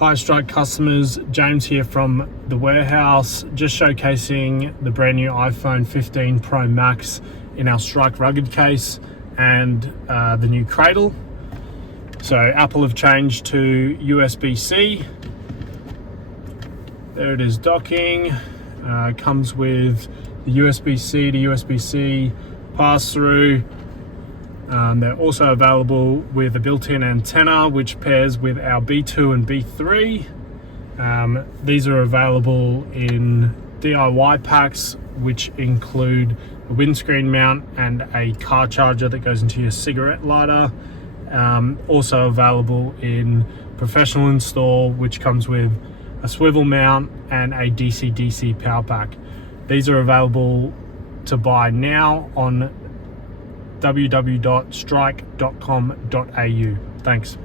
Hi Strike customers, James here from the warehouse, just showcasing the brand new iPhone 15 Pro Max in our Strike rugged case and the new Cradle. So Apple have changed to USB-C. There it is docking. Comes with the USB-C to USB-C pass-through. They're also available with a built-in antenna which pairs with our B2 and B3. These are available in DIY packs which include a windscreen mount and a car charger that goes into your cigarette lighter. Also available in professional install, which comes with a swivel mount and a DC-DC power pack. These are available to buy now on www.strike.com.au. Thanks.